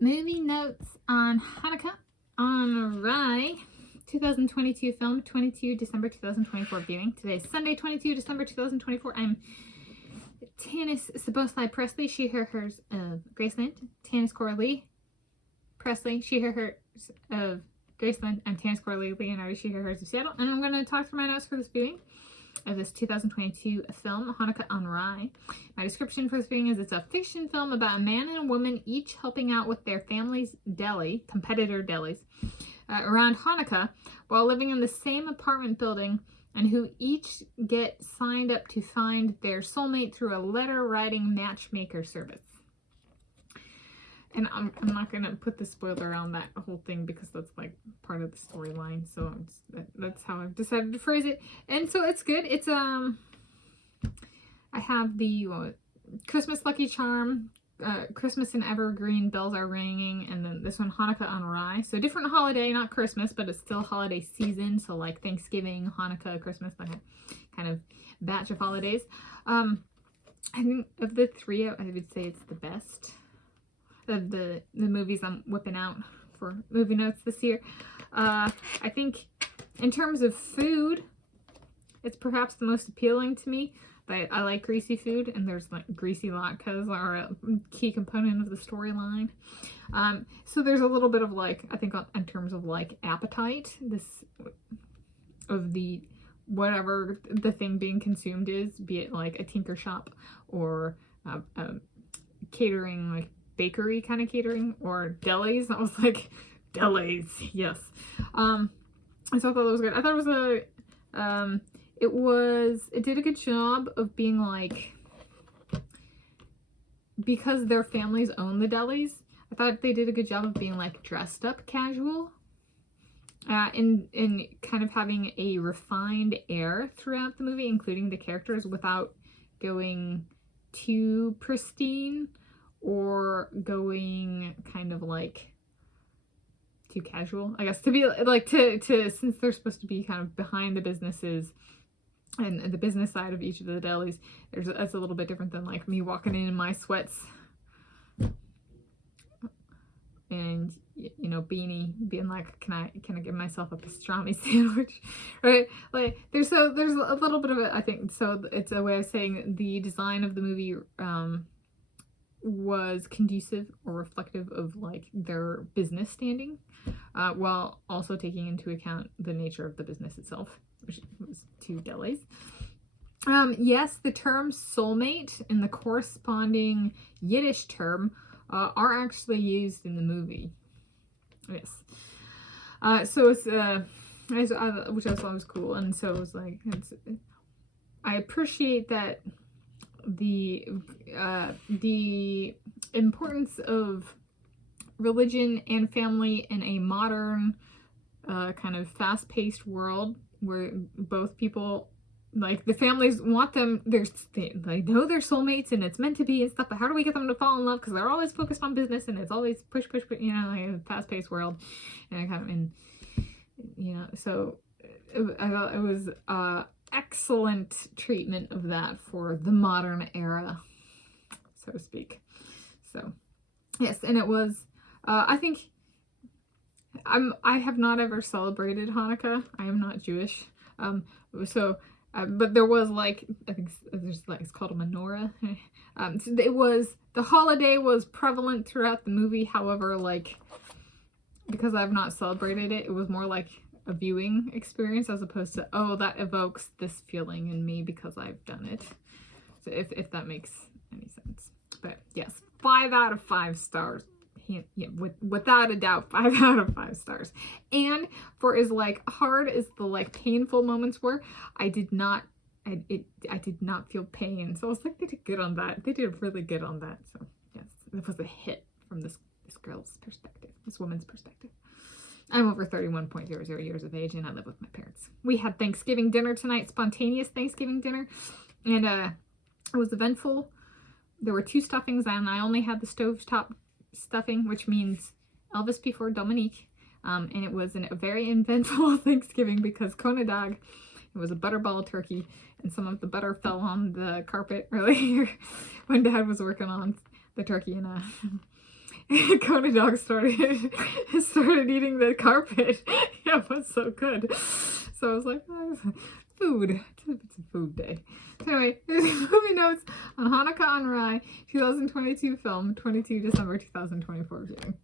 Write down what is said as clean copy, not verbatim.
Movie notes on Hanukkah on Rye. 2022 film, 22 December 2024 viewing. Today's Sunday, 22 December 2024. I'm Tanis Coralee Presley, she, her, hers of Graceland. Tanis Coralee Presley, she, her, hers of Graceland. I'm Tanis Coralee Leonhardi, she, her, hers of Seattle. And I'm going to talk through my notes for this viewing of this 2022 film, Hanukkah on Rye. My description for this viewing is it's a fiction film about a man and a woman each helping out with their family's deli, competitor delis, around Hanukkah while living in the same apartment building, and who each get signed up to find their soulmate through a letter-writing matchmaker service. And I'm not going to put the spoiler on that whole thing because that's like part of the storyline. So that's how I've decided to phrase it. And so it's good. It's, I have the Christmas Lucky Charm, Christmas and Evergreen, Bells Are Ringing, and then this one, Hanukkah on Rye. So different holiday, not Christmas, but it's still holiday season. So like Thanksgiving, Hanukkah, Christmas, like a kind of batch of holidays. I think of the three, I would say it's the best of the movies I'm whipping out for movie notes this year. I think in terms of food, it's perhaps the most appealing to me. But I like greasy food, and there's like greasy latkes are a key component of the storyline. So there's a little bit of like, I think in terms of like appetite, this of the whatever the thing being consumed is, be it like a tinker shop or catering, like bakery kind of catering, or delis. I was like, delis, yes. So I thought that was good. I thought it was it did a good job of being like, because their families own the delis, I thought they did a good job of being like dressed up casual, in kind of having a refined air throughout the movie, including the characters, without going too pristine or going kind of like too casual, I guess, to be like to since they're supposed to be kind of behind the businesses and the business side of each of the delis. That's a little bit different than like me walking in my sweats and, you know, beanie, being like, can I give myself a pastrami sandwich, right? Like there's a little bit of it, I think. So it's a way of saying the design of the movie was conducive or reflective of like their business standing, while also taking into account the nature of the business itself, which was two delis. Yes, the term soulmate and the corresponding Yiddish term are actually used in the movie. Yes. So it's which I thought was cool, and so it was like, I appreciate that the importance of religion and family in a modern kind of fast-paced world where both people, like the families want them, they know they're soulmates and it's meant to be and stuff, but how do we get them to fall in love? Because they're always focused on business and it's always push, you know, like a fast-paced world. And I kind of, and you know, so I thought it was excellent treatment of that for the modern era, so to speak. So yes, and it was I think I have not ever celebrated Hanukkah. I am not Jewish, but there was like, I think there's like, it's called a menorah. So it was, the holiday was prevalent throughout the movie. However, like, because I've not celebrated it, it was more like a viewing experience as opposed to, oh, that evokes this feeling in me because I've done it. So if that makes any sense. But yes, 5 out of 5 stars. Yeah, without a doubt, 5 out of 5 stars. And for as like hard as the like painful moments were, I did not feel pain. So I was like, they did good on that. They did really good on that. So yes, it was a hit from this girl's perspective, this woman's perspective. I'm over 31.00 years of age and I live with my parents. We had Thanksgiving dinner tonight, spontaneous Thanksgiving dinner, and it was eventful. There were 2 stuffings and I only had the stovetop stuffing, which means Elvis before Dominique, and it was a very eventful Thanksgiving because Konadog, it was a butterball turkey, and some of the butter fell on the carpet earlier when Dad was working on the turkey, and Coney dog started eating the carpet. Yeah, it was so good. So I was like, oh, food. It's a food day. So anyway, movie notes on Hanukkah on Rye, 2022 film, 22 December 2024 viewing.